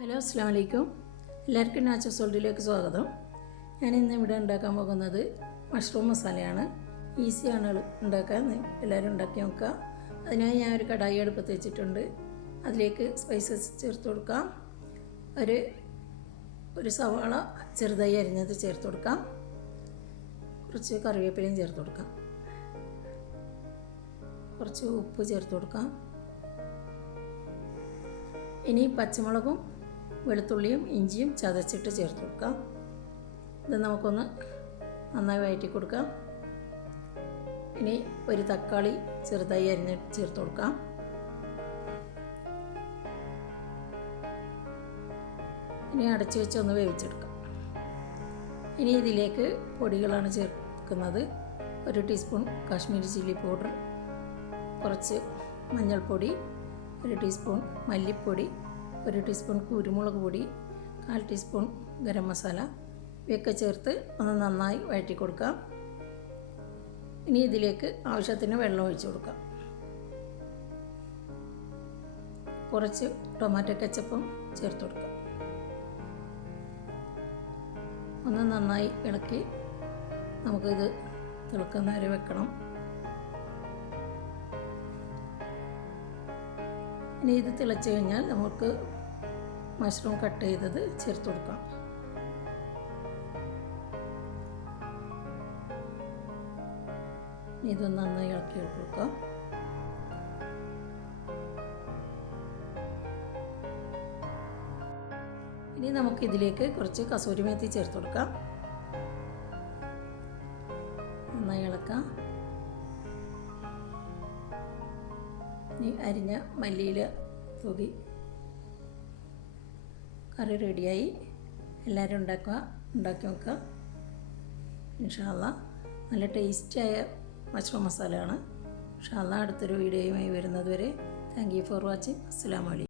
Hello അസ്സാം വലൈക്കും. എല്ലാവർക്കും നാച്ചുറൽ സോൾട്ടിലേക്ക് സ്വാഗതം. ഞാനിന്ന് ഇവിടെ ഉണ്ടാക്കാൻ പോകുന്നത് മഷ്റൂം മസാലയാണ്. ഈസിയാണ് ഉണ്ടാക്കാൻ, എല്ലാവരും ഉണ്ടാക്കി നോക്കുക. അതിനായി ഞാനൊരു കടായി അടുപ്പത്ത് വെച്ചിട്ടുണ്ട്. അതിലേക്ക് സ്പൈസസ് ചേർത്ത് കൊടുക്കാം. ഒരു സവാള ചെറുതായി അരിഞ്ഞത് ചേർത്ത് കൊടുക്കാം. കുറച്ച് കറിവേപ്പിലയും ചേർത്ത് കൊടുക്കാം. കുറച്ച് ഉപ്പ് ചേർത്ത് കൊടുക്കാം. ഇനി പച്ചമുളകും വെളുത്തുള്ളിയും ഇഞ്ചിയും ചതച്ചിട്ട് ചേർത്ത് കൊടുക്കാം. ഇത് നമുക്കൊന്ന് നന്നായി വഴറ്റി കൊടുക്കാം. ഇനി ഒരു തക്കാളി ചെറുതായി അരിഞ്ഞ് ചേർത്ത് കൊടുക്കാം. ഇനി അടച്ചു വെച്ചൊന്ന് വേവിച്ചെടുക്കാം. ഇനി ഇതിലേക്ക് പൊടികളാണ് ചേർക്കുന്നത്. 1 ടീസ്പൂൺ കാശ്മീരി ചില്ലി പൗഡർ, കുറച്ച് മഞ്ഞൾപ്പൊടി, 1 ടീസ്പൂൺ മല്ലിപ്പൊടി, 1 ടീസ്പൂൺ കുരുമുളക് പൊടി, 1/4 ടീസ്പൂൺ ഗരം മസാല ഇവയൊക്കെ ചേർത്ത് ഒന്ന് നന്നായി വഴറ്റി കൊടുക്കാം. ഇനി ഇതിലേക്ക് ആവശ്യത്തിന് വെള്ളം ഒഴിച്ചു കൊടുക്കാം. കുറച്ച് ടൊമാറ്റോ കെച്ചപ്പും ചേർത്ത് കൊടുക്കാം. ഒന്ന് നന്നായി ഇളക്കി നമുക്കിത് തിളക്കുന്ന വരെ വെക്കണം. ഇനി ഇത് തിളച്ച് കഴിഞ്ഞാൽ നമുക്ക് മഷ്റൂം കട്ട് ചെയ്തത് ചേർത്ത് കൊടുക്കാം. ഇതൊന്ന് നന്നായി ഇളക്കി കൊടുക്കാം. ഇനി നമുക്കിതിലേക്ക് കുറച്ച് കസൂരി മേത്തി ചേർത്ത് കൊടുക്കാം. നന്നായി ഇളക്കാം. ഇനി അരിഞ്ഞ മല്ലിയില തൂകി കറി റെഡിയായി. എല്ലാവരും ഉണ്ടാക്കി നോക്കുക. ഇൻഷാ അല്ലാ നല്ല ടേസ്റ്റിയായ മഷ്റൂം മസാലയാണ്. ഇൻഷാ അല്ലാ അടുത്തൊരു വീഡിയോയുമായി വരുന്നത് വരെ താങ്ക് യു ഫോർ വാച്ചിങ്. അസ്സലാമു അലൈക്കും.